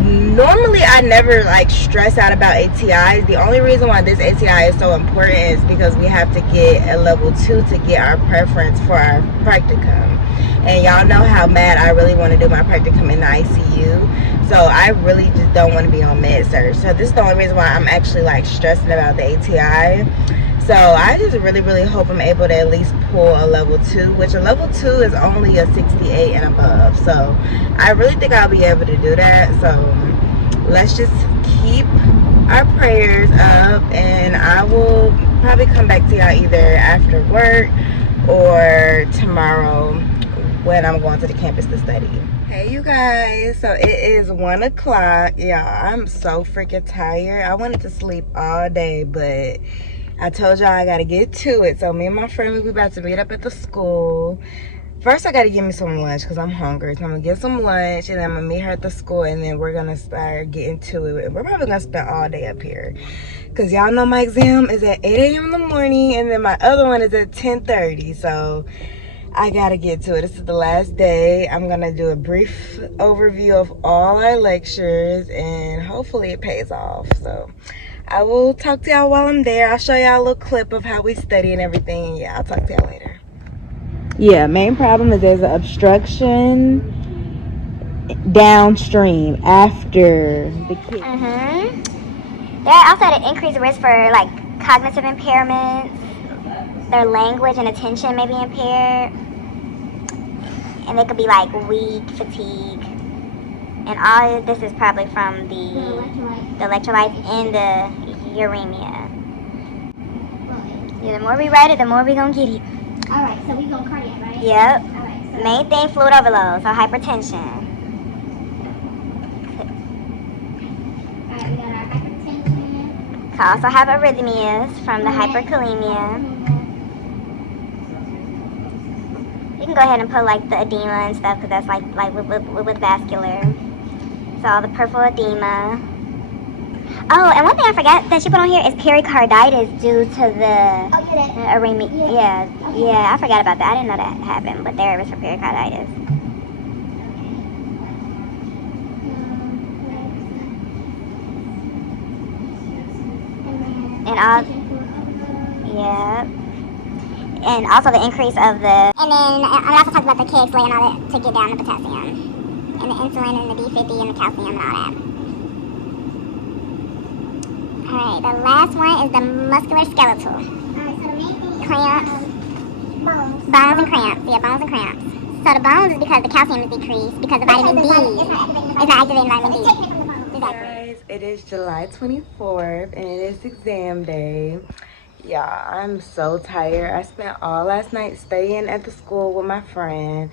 normally I never like stress out about ATIs. The only reason why this ATI is so important is because we have to get a level 2 to get our preference for our practicum, and y'all know how mad I really want to do my practicum in the ICU. So I really just don't want to be on med surg. So this is the only reason why I'm actually like stressing about the ATI. So I just really hope I'm able to at least pull a level 2, which a level 2 is only a 68 and above. So I really think I'll be able to do that. So let's just keep our prayers up, and I will probably come back to y'all either after work or tomorrow when I'm going to the campus to study. Hey you guys, so it is 1 o'clock. Yeah, I'm so freaking tired. I wanted to sleep all day, but I told y'all I gotta get to it. So me and my friend, we about to meet up at the school. First I gotta get me some lunch because I'm hungry. So I'm gonna get some lunch and then I'm gonna meet her at the school, and then we're gonna start getting to it. And we're probably gonna spend all day up here because y'all know my exam is at 8 a.m. in the morning and then my other one is at 10:30. So I gotta get to it. This is the last day. I'm gonna do a brief overview of all our lectures and hopefully it pays off. So I will talk to y'all while I'm there. I'll show y'all a little clip of how we study and everything. Yeah, I'll talk to y'all later. Yeah, main problem is there's an obstruction downstream after the kid. There are also at an increased risk for like cognitive impairments. Their language and attention may be impaired, and they could be like weak, fatigue, and all of this is probably from the electrolytes and the uremia. Yeah, the more we write it, the more we gonna get it. All right, so we go cardiac, right? Yep. All right. So Main thing, fluid overload, so hypertension. All right, we got our hypertension. Could also have arrhythmias from the hyperkalemia. You can go ahead and put like the edema and stuff because that's like with vascular. So all the peripheral edema. Oh, and one thing I forgot that she put on here is pericarditis due to the arrhythmia. Yeah, I forgot about that. I didn't know that happened, but there it was for pericarditis. And all, yeah. And also the increase of the... And then I also talked about the Kexley and all that to get down the potassium. And the insulin and the B50 and the calcium and all that. Alright, the last one is the musculoskeletal. Alright, so the main thing is cramps. Bones and cramps. Yeah, bones and cramps. So the bones is because the calcium is decreased because of vitamin D. It's not activating vitamin D. Exactly. Guys, it is July 24th and it is exam day. Yeah, I'm so tired. I spent all last night staying at the school with my friend.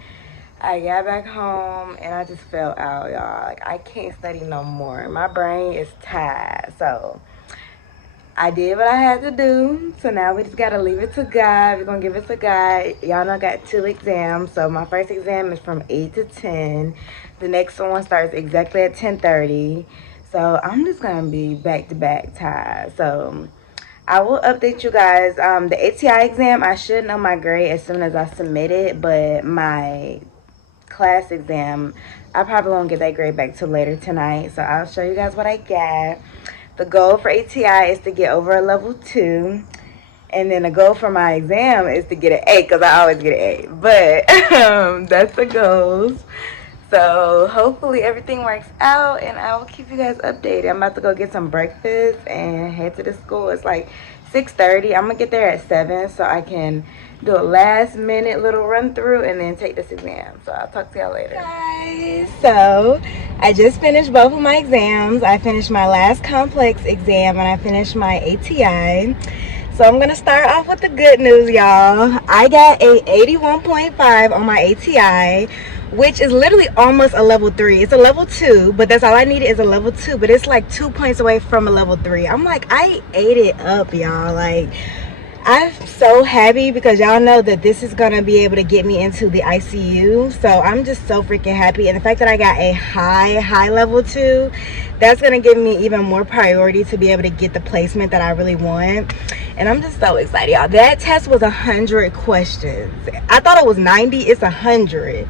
I got back home and I just fell out, y'all. Like, I can't study no more. My brain is tired. So I did what I had to do, so now we just gotta leave it to God. We're gonna give it to God. Y'all know I got 2 exams, so my first exam is from 8 to 10. The next one starts exactly at 10:30. So I'm just gonna be back-to-back tired. So I will update you guys. The ATI exam, I should know my grade as soon as I submit it, but my class exam, I probably won't get that grade back till later tonight. So I'll show you guys what I got. The goal for ATI is to get over a level 2. And then the goal for my exam is to get an A, because I always get an A. But that's the goals. So hopefully everything works out, and I will keep you guys updated. I'm about to go get some breakfast and head to the school. It's like 6:30. I'm going to get there at 7 so I can do a last minute little run through and then take this exam. So I'll talk to y'all later. Guys, so I just finished both of my exams. I finished my last complex exam and I finished my ATI. So I'm gonna start off with the good news, y'all. I got a 81.5 on my ATI, which is literally almost a level 3. It's a level 2, but that's all I needed is a level 2, but it's like 2 points away from a level 3. I'm like, I ate it up, y'all. Like, I'm so happy because y'all know that this is gonna be able to get me into the ICU. So I'm just so freaking happy, and the fact that I got a high level 2, that's gonna give me even more priority to be able to get the placement that I really want. And I'm just so excited, y'all. That test was 100 questions. I thought it was 90. It's 100.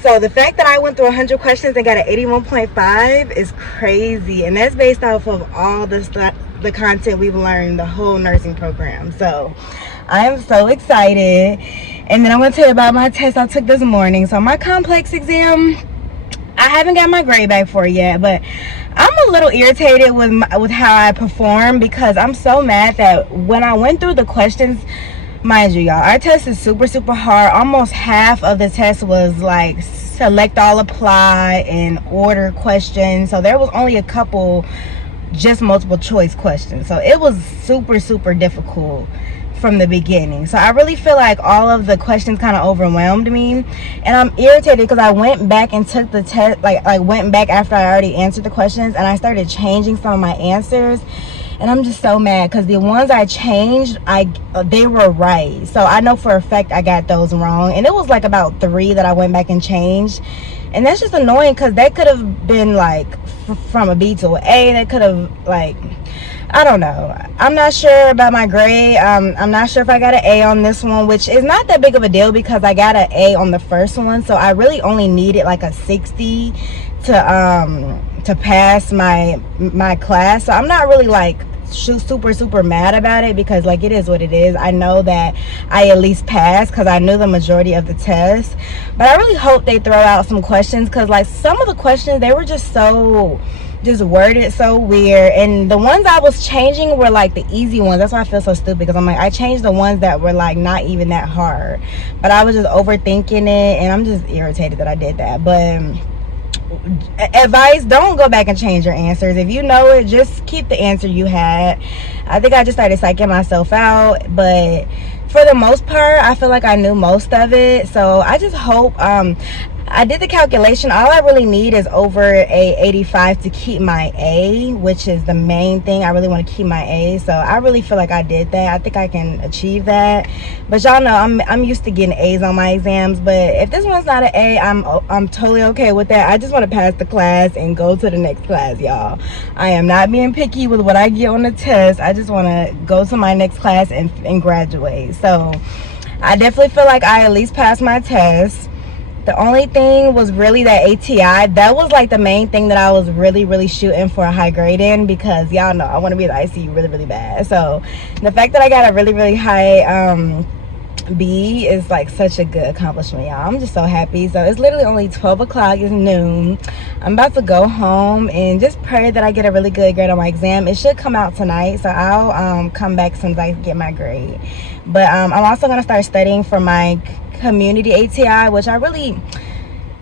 So the fact that I went through 100 questions and got an 81.5 is crazy, and that's based off of all the content we've learned the whole nursing program. So I'm so excited. And then I'm going to tell you about my test I took this morning. So my complex exam, I haven't got my grade back for it yet, but I'm a little irritated with how I performed, because I'm so mad that when I went through the questions, mind you, y'all, our test is super hard. Almost half of the test was like select all, apply, and order questions. So there was only a couple just multiple choice questions. So it was super difficult from the beginning. So I really feel like all of the questions kind of overwhelmed me, and I'm irritated because I went back and took the test, like went back after I already answered the questions, and I started changing some of my answers. And I'm just so mad because the ones I changed, they were right. So I know for a fact I got those wrong. And it was like about 3 that I went back and changed. And that's just annoying because that could have been like from a B to an A. That could have, like, I don't know. I'm not sure about my grade. I'm not sure if I got an A on this one, which is not that big of a deal because I got an A on the first one. So I really only needed like a 60 to pass my class. So I'm not really like super mad about it, because like it is what it is. I know that I at least passed because I knew the majority of the test, but I really hope they throw out some questions, because like some of the questions, they were just worded so weird, and the ones I was changing were like the easy ones. That's why I feel so stupid, because I'm like, I changed the ones that were like not even that hard, but I was just overthinking it, and I'm just irritated that I did that. But advice, don't go back and change your answers. If you know it, just keep the answer you had. I think I just started psyching myself out, but for the most part, I feel like I knew most of it. So I just hope, I did the calculation. All I really need is over a 85 to keep my A, which is the main thing. I really want to keep my A. So I really feel like I did that. I think I can achieve that. But y'all know I'm used to getting A's on my exams. But if this one's not an A, I'm totally okay with that. I just want to pass the class and go to the next class, y'all. I am not being picky with what I get on the test. I just want to go to my next class and graduate. So I definitely feel like I at least passed my test. The only thing was really that ATI. That was like the main thing that I was really shooting for a high grade in, because y'all know I want to be in the ICU really bad. So the fact that I got a really high B is like such a good accomplishment, y'all. I'm just so happy. So it's literally only 12 o'clock. It's noon. I'm about to go home and just pray that I get a really good grade on my exam. It should come out tonight, so I'll come back as soon as I get my grade. But I'm also going to start studying for my community ATI, which I really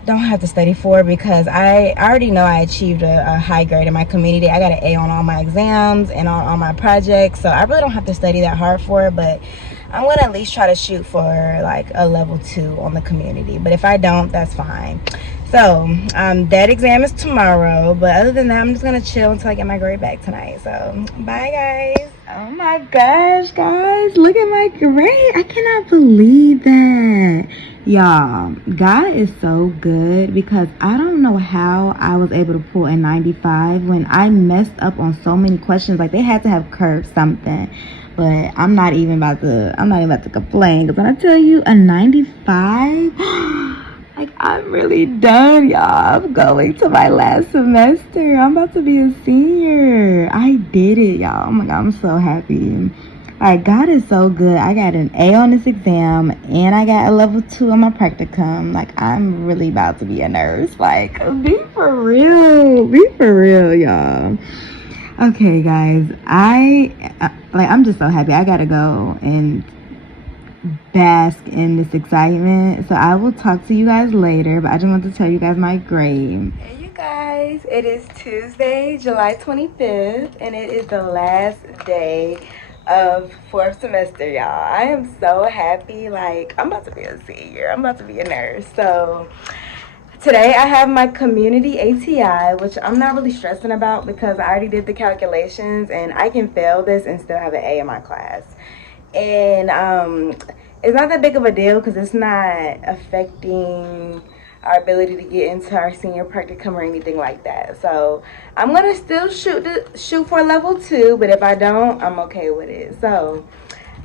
don't have to study for, because I already know I achieved a high grade in my community. I got an A on all my exams and on all my projects, so I really don't have to study that hard for it. But I'm gonna at least try to shoot for like a level 2 on the community, but if I don't, that's fine. So that exam is tomorrow, but other than that, I'm just gonna chill until I get my grade back tonight. So bye guys. Oh my gosh, guys, look at my grade. I cannot believe that. Y'all, God is so good because I don't know how I was able to pull a 95 when I messed up on so many questions. Like, they had to have curved something. But I'm not even about to complain, because when I tell you a 95, like, I'm really done, y'all. I'm going to my last semester. I'm about to be a senior. I did it, y'all. Oh my God, I'm so happy. Like, God is so good. I got an A on this exam, and I got a level 2 on my practicum. Like, I'm really about to be a nurse. Like, be for real. Be for real, y'all. Okay, guys. I'm just so happy. I gotta go and bask in this excitement. So I will talk to you guys later, but I just want to tell you guys my grade. Hey you guys, it is Tuesday, July 25th, and it is the last day of 4th semester, y'all. I am so happy. Like, I'm about to be a senior. I'm about to be a nurse. So today I have my community ATI, which I'm not really stressing about because I already did the calculations and I can fail this and still have an A in my class. And it's not that big of a deal because it's not affecting our ability to get into our senior practicum or anything like that. So I'm gonna still shoot for level 2, but if I don't, I'm okay with it. So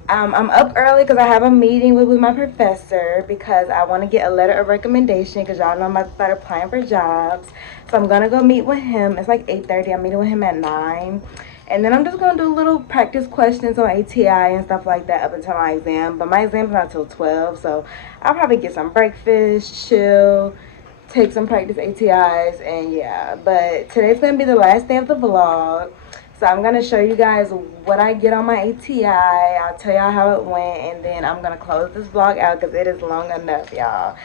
I'm up early because I have a meeting with my professor because I want to get a letter of recommendation because y'all know I'm about to start applying for jobs. So I'm gonna go meet with him. It's like 8:30. I'm meeting with him at 9. And then I'm just going to do little practice questions on ATI and stuff like that up until my exam. But my exam's not till 12, so I'll probably get some breakfast, chill, take some practice ATIs, and yeah. But today's going to be the last day of the vlog. So I'm going to show you guys what I get on my ATI. I'll tell y'all how it went, and then I'm going to close this vlog out because it is long enough, y'all.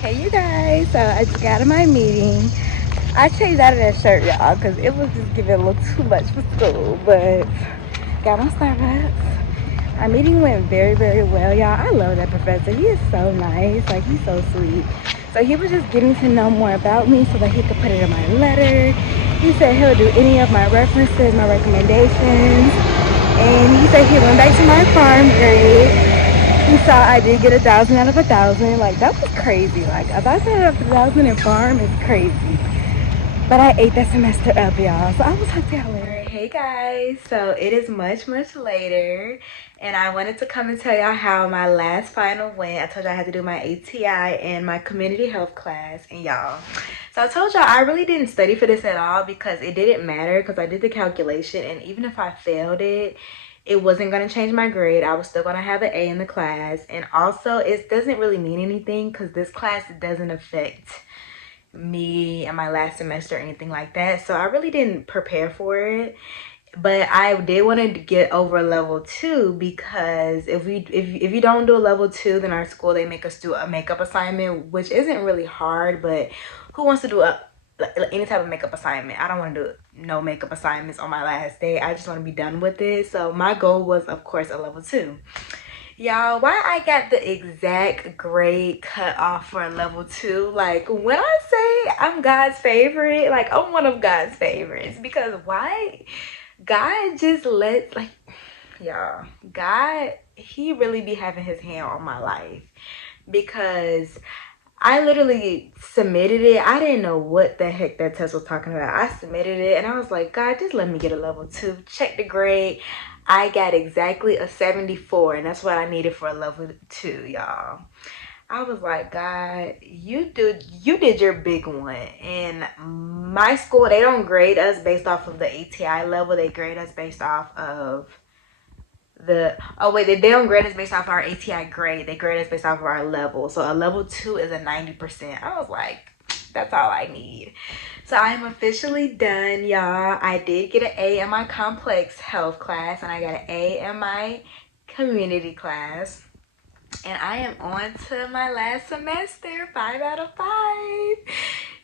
Hey, you guys. So I just got out of my meeting. I changed out of that shirt, y'all, because it was just giving a little too much for school. But got on Starbucks. Our meeting went very, very well, y'all. I love that professor. He is so nice. Like, he's so sweet. So he was just getting to know more about me so that he could put it in my letter. He said he'll do any of my references, my recommendations. And he said he went back to my farm grade. He saw I did get 1,000 out of 1,000. Like, that was crazy. Like, 1,000 out of 1,000 in farm is crazy. But I ate that semester up, y'all. So I will talk to y'all later. Hey guys, so it is much, much later. And I wanted to come and tell y'all how my last final went. I told y'all I had to do my ATI and my community health class. And y'all, so I told y'all I really didn't study for this at all because it didn't matter because I did the calculation. And even if I failed it, it wasn't going to change my grade. I was still going to have an A in the class. And also, it doesn't really mean anything because this class doesn't affect me and my last semester or anything like that, so I really didn't prepare for it. But I did want to get over level 2 because if you don't do a level 2, then our school, they make us do a makeup assignment, which isn't really hard, but who wants to do any type of makeup assignment? I don't want to do no makeup assignments on my last day. I just want to be done with it. So my goal was, of course, a level 2. Y'all, why I got the exact grade cut off for a level 2, like, when I say I'm God's favorite, like, I'm one of God's favorites, because why? God just lets, like, y'all, God, he really be having his hand on my life, because I literally submitted it. I didn't know what the heck that test was talking about. I submitted it, and I was like, God, just let me get a level 2. Check the grade. I got exactly a 74, and that's what I needed for a level 2, y'all. I was like, God, you did your big one. And my school, they don't grade us based off of the ATI level. They grade us based off of they don't grade us based off our ATI grade. They grade us based off of our level. So a level 2 is a 90%. I was like, that's all I need. So I am officially done, y'all. I did get an A in my complex health class, and I got an A in my community class. And I am on to my last semester, 5 out of 5.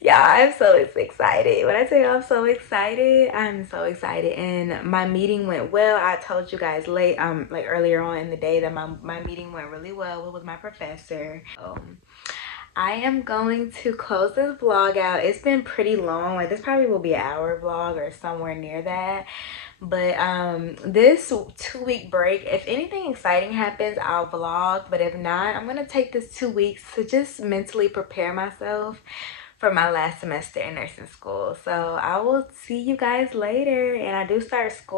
Y'all, I'm so excited. When I tell you I'm so excited, I'm so excited. And my meeting went well. I told you guys like earlier on in the day that my meeting went really well with my professor. I am going to close this vlog out. It's been pretty long. Like, this probably will be an hour vlog or somewhere near that. But this 2-week break, if anything exciting happens, I'll vlog. But if not, I'm gonna take this 2 weeks to just mentally prepare myself for my last semester in nursing school. So I will see you guys later. And I do start school